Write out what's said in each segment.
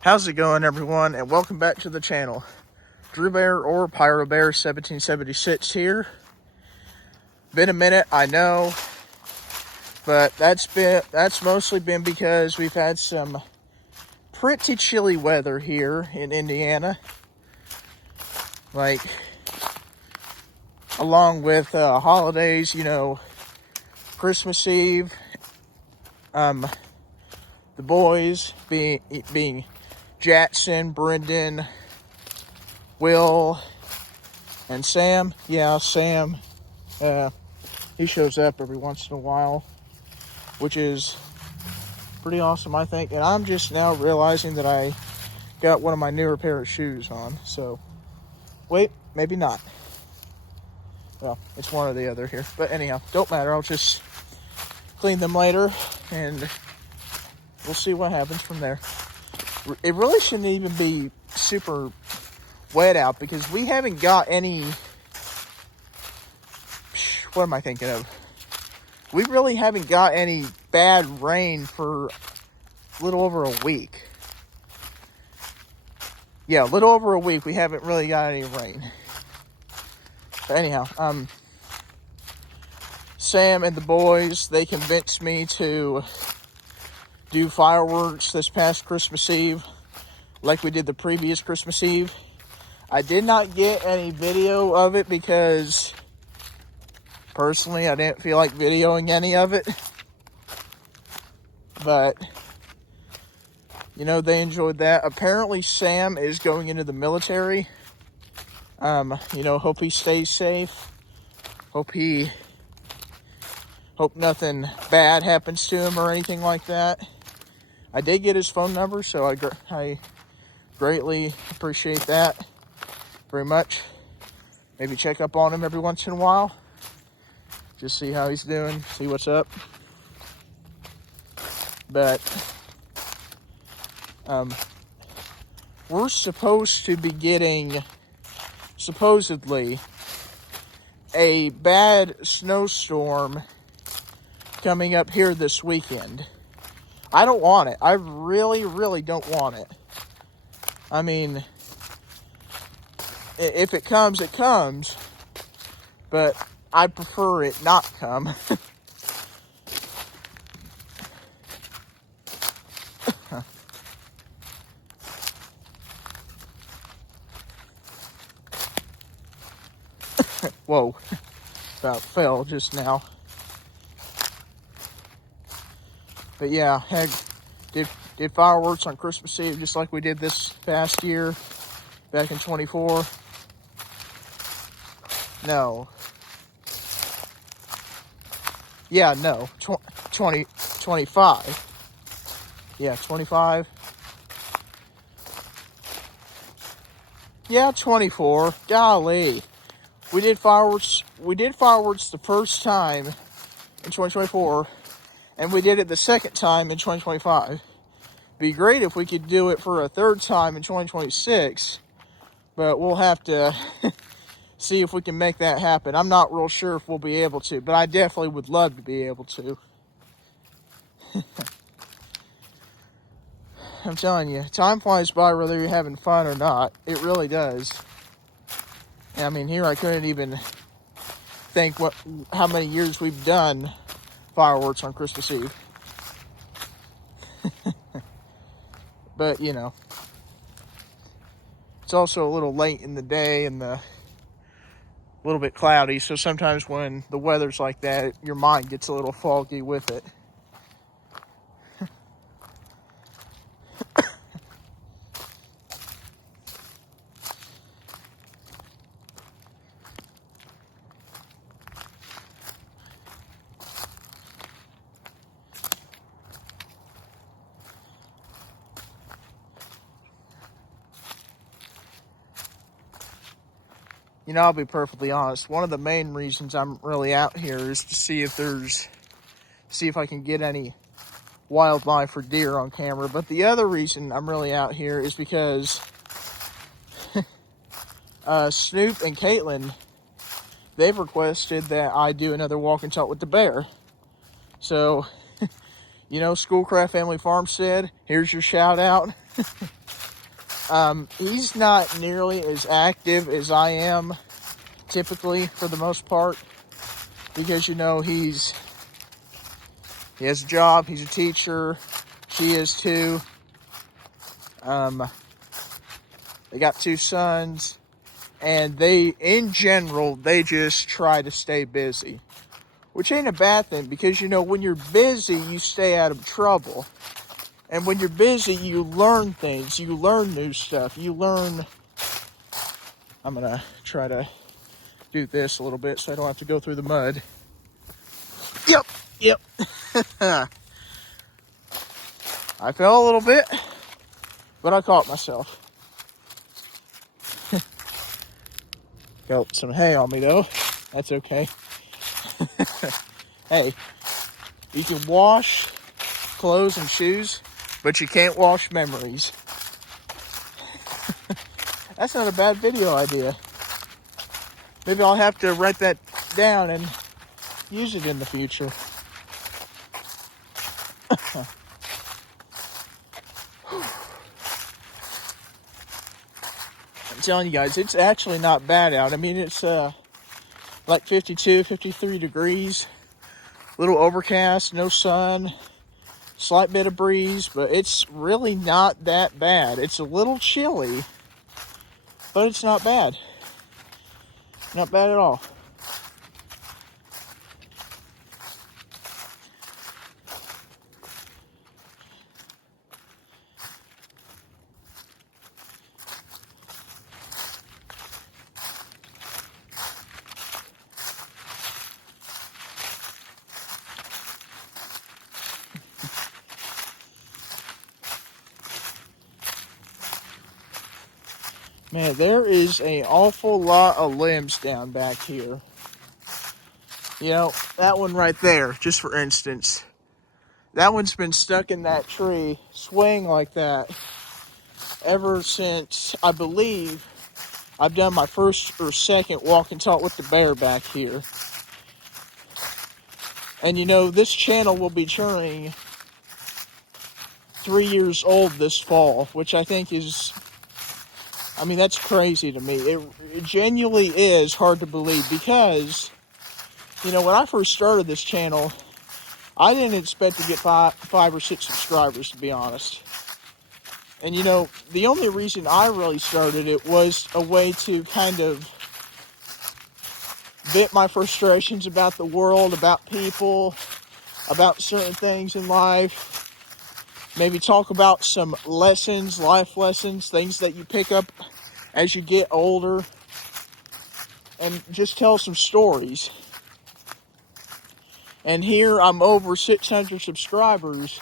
How's it going, everyone, and welcome back to the channel. Drew Bear or Pyro Bear 1776 here. Been a minute, I know, but that's mostly been because we've had some pretty chilly weather here in Indiana. Like, along with holidays, Christmas Eve, the boys being Jackson, Brendan, Will, and Sam. Yeah, Sam, he shows up every once in a while, which is pretty awesome, I think. And I'm just now realizing that I got one of my newer pair of shoes on. So, wait, maybe not. Well, it's one or the other here. But anyhow, don't matter. I'll just clean them later, and we'll see what happens from there. It really shouldn't even be super wet out because we haven't got any... What am I thinking of? We really haven't got any bad rain for a little over a week. Yeah, a little over a week. We haven't really got any rain. But anyhow, Sam and the boys, they convinced me to do fireworks this past Christmas Eve like we did the previous Christmas Eve. I did not get any video of it because personally I didn't feel like videoing any of it. But they enjoyed that. Apparently Sam is going into the military. Hope he stays safe. Hope nothing bad happens to him or anything like that. I did get his phone number, so I greatly appreciate that very much. Maybe check up on him every once in a while. Just see how he's doing, see what's up. But we're supposed to be getting, supposedly, a bad snowstorm coming up here this weekend. I don't want it. I really, really don't want it. I mean, if it comes, it comes. But I'd prefer it not come. Whoa. About fell just now. But yeah, did fireworks on Christmas Eve just like we did this past year, back in 24. No. Yeah, no. 25. Yeah, 25. Yeah, 24. Golly. We did fireworks the first time in 2024. And we did it the second time in 2025. Be great if we could do it for a third time in 2026. But we'll have to see if we can make that happen. I'm not real sure if we'll be able to. But I definitely would love to be able to. I'm telling you, time flies by whether you're having fun or not. It really does. I mean, here I couldn't even think how many years we've done fireworks on Christmas Eve. But it's also a little late in the day and a little bit cloudy, so sometimes when the weather's like that, your mind gets a little foggy with it. I'll be perfectly honest. One of the main reasons I'm really out here is to see if I can get any wildlife or deer on camera. But the other reason I'm really out here is because Snoop and Caitlin, they've requested that I do another walk and talk with the bear. So, You know, Schoolcraft Family Farmstead, here's your shout out. He's not nearly as active as I am typically for the most part, because, you know, he has a job, he's a teacher, she is too. They got 2 sons, and they, in general, they just try to stay busy. Which ain't a bad thing, because, you know, when you're busy, you stay out of trouble. And when you're busy, you learn things. You learn new stuff. You learn... I'm going to try to do this a little bit so I don't have to go through the mud. Yep. I fell a little bit, but I caught myself. Got some hay on me, though. That's okay. Hey, you can wash clothes and shoes, but you can't wash memories. That's not a bad video idea. Maybe I'll have to write that down and use it in the future. I'm telling you guys, it's actually not bad out. I mean, it's like 52, 53 degrees. A little overcast, no sun, slight bit of breeze, but it's really not that bad. It's a little chilly, but it's not bad. Not bad at all. Man, there is an awful lot of limbs down back here. You know, that one right there, just for instance. That one's been stuck in that tree, swaying like that, ever since, I believe, I've done my first or second walk and talk with the bear back here. And you know, this channel will be turning 3 years old this fall, which I think is... I mean, that's crazy to me. It genuinely is hard to believe, because, you know, when I first started this channel, I didn't expect to get five or six subscribers, to be honest. And, you know, the only reason I really started it was a way to kind of vent my frustrations about the world, about people, about certain things in life. Maybe talk about some lessons, life lessons, things that you pick up as you get older, and just tell some stories. And here I'm over 600 subscribers,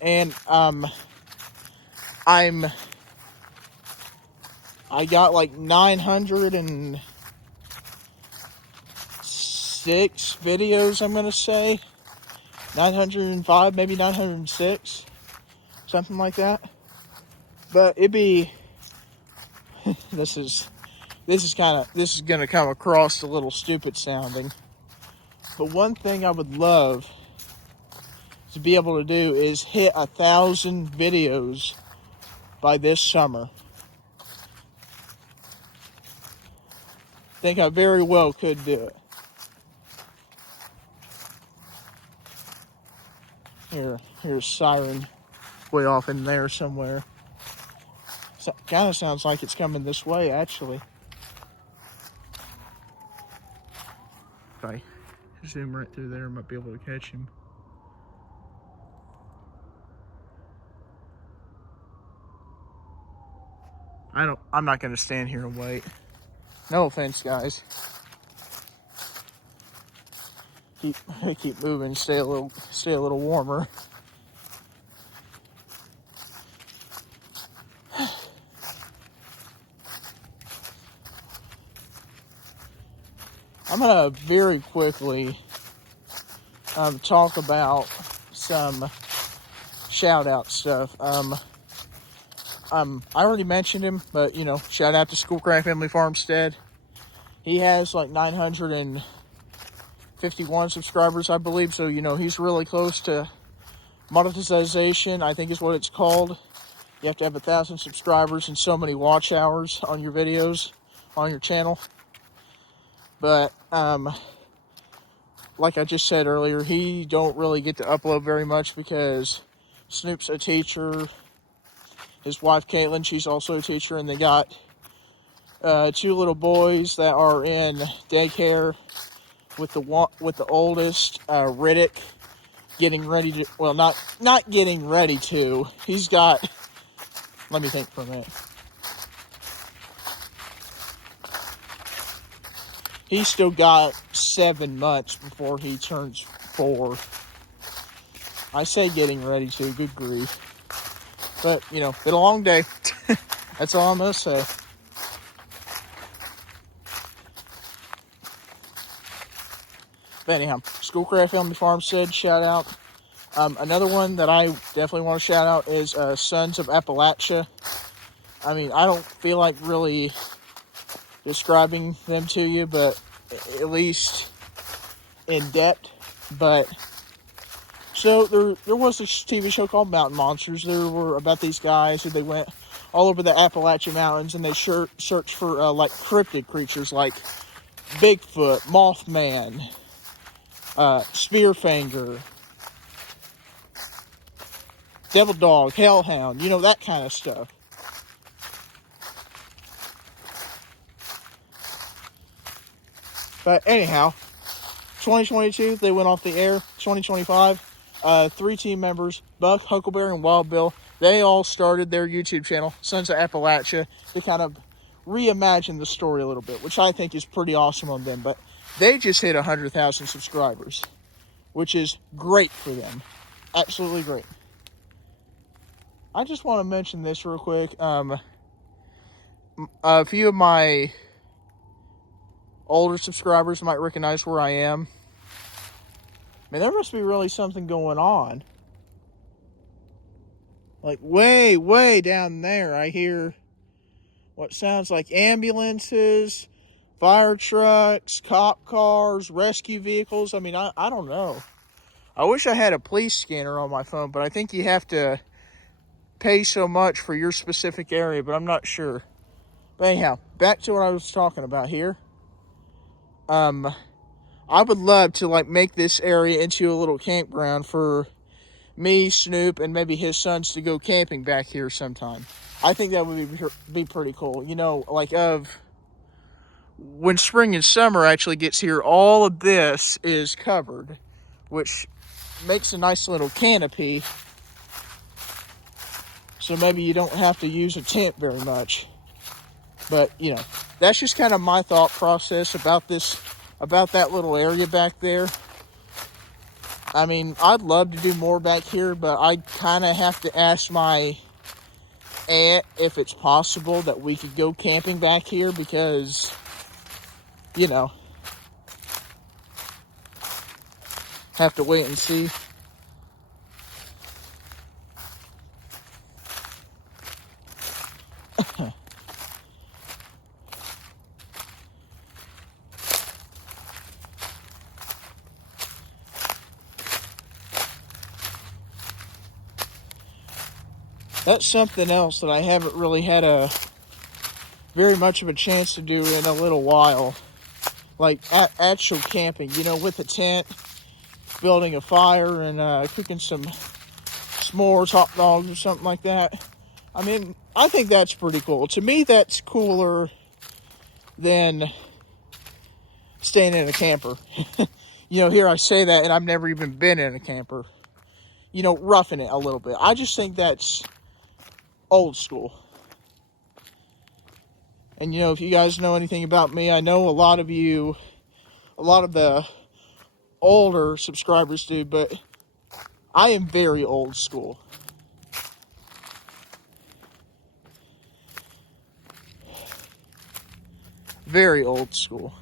and I got like 906 videos, I'm gonna say 905, maybe 906, something like that. But it'd be this is gonna come across a little stupid sounding, but one thing I would love to be able to do is hit 1,000 videos by this summer. I think I very well could do it. Here's siren way off in there somewhere. So, kind of sounds like it's coming this way, actually. If I zoom right through there, I might be able to catch him. I'm not going to stand here and wait. No offense, guys. Keep moving, stay a little warmer. I'm gonna very quickly talk about some shout out stuff. I already mentioned him, but you know, shout out to Schoolcraft Family Farmstead. He has like 900 and 51 subscribers, I believe. So, you know, he's really close to monetization, I think is what it's called. You have to have 1,000 subscribers and so many watch hours on your videos on your channel. But, like I just said earlier, he don't really get to upload very much because Snoop's a teacher. His wife, Caitlin, she's also a teacher. And they got 2 little boys that are in daycare with the oldest, Riddick, getting ready to, well, not getting ready to. He's got, let me think for a minute. He's still got 7 months before he turns 4. I say getting ready to, good grief. But, you know, been a long day. That's all I'm going to say. But anyhow, Schoolcraft Family Farmstead, shout out. Another one that I definitely want to shout out is Sons of Appalachia. I mean, I don't feel like really describing them to you, but at least in depth. But so there was this TV show called Mountain Monsters. There were about these guys who they went all over the Appalachian Mountains and they searched for like cryptid creatures like Bigfoot, Mothman, Spearfinger, Devil Dog, Hellhound, you know, that kind of stuff. But anyhow, 2022, they went off the air. 2025, 3 team members, Buck, Huckleberry, and Wild Bill, they all started their YouTube channel, Sons of Appalachia, to kind of reimagine the story a little bit, which I think is pretty awesome on them. But they just hit 100,000 subscribers, which is great for them. Absolutely great. I just want to mention this real quick. A few of my older subscribers might recognize where I am. Man, there must be really something going on. Like way, way down there, I hear what sounds like ambulances, fire trucks, cop cars, rescue vehicles. I mean, I don't know. I wish I had a police scanner on my phone, but I think you have to pay so much for your specific area, but I'm not sure. But anyhow, back to what I was talking about here. I would love to like make this area into a little campground for me, Snoop, and maybe his sons to go camping back here sometime. I think that would be pretty cool. You know, like when spring and summer actually gets here, all of this is covered, which makes a nice little canopy. So maybe you don't have to use a tent very much. But, you know, that's just kind of my thought process about that little area back there. I mean, I'd love to do more back here, but I kind of have to ask my aunt if it's possible that we could go camping back here because, you know, have to wait and see. That's something else that I haven't really had very much of a chance to do in a little while. Like actual camping, you know, with a tent, building a fire, and cooking some s'mores, hot dogs, or something like that. I mean, I think that's pretty cool. To me, that's cooler than staying in a camper. You know, here I say that, and I've never even been in a camper. You know, roughing it a little bit. I just think that's old school. And, you know, if you guys know anything about me, I know a lot of the older subscribers do, but I am very old school. Very old school.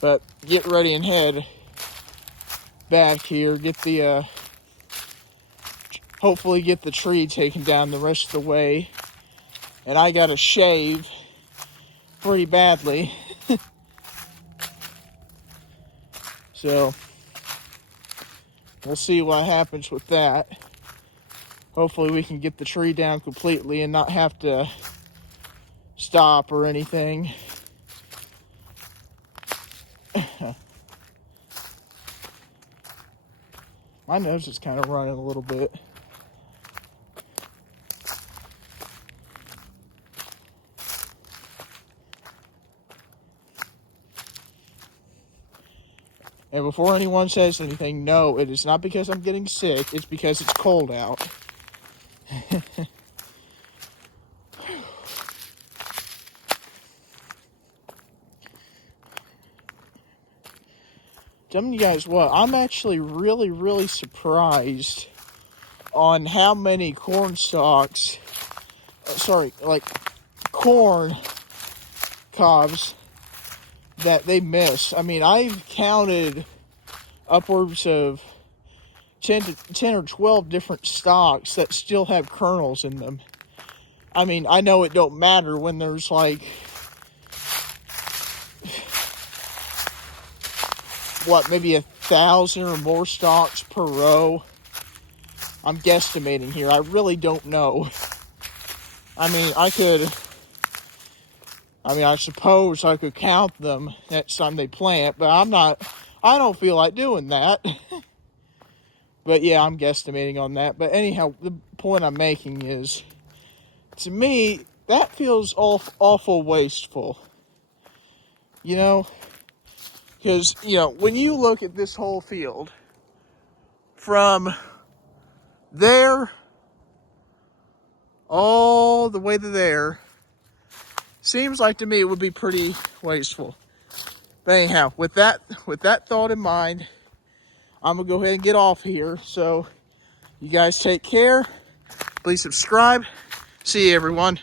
But get ready and head back here, get the, hopefully get the tree taken down the rest of the way. And I gotta shave pretty badly. So, we'll see what happens with that. Hopefully we can get the tree down completely and not have to stop or anything. My nose is kind of running a little bit. And before anyone says anything, no, it is not because I'm getting sick. It's because it's cold out. Telling you guys what, I'm actually really, really surprised on how many corn stalks, corn cobs that they miss. I mean, I've counted upwards of 10 or 12 different stalks that still have kernels in them. I mean, I know it don't matter when there's like, maybe 1,000 or more stalks per row. I'm guesstimating here. I really don't know. I mean, I suppose I could count them next time they plant, but I don't feel like doing that. But yeah, I'm guesstimating on that. But anyhow, the point I'm making is, to me, that feels awful wasteful. You know? Because, when you look at this whole field, from there all the way to there, seems like to me it would be pretty wasteful. But anyhow, with that thought in mind, I'm going to go ahead and get off here. So, you guys take care. Please subscribe. See you, everyone.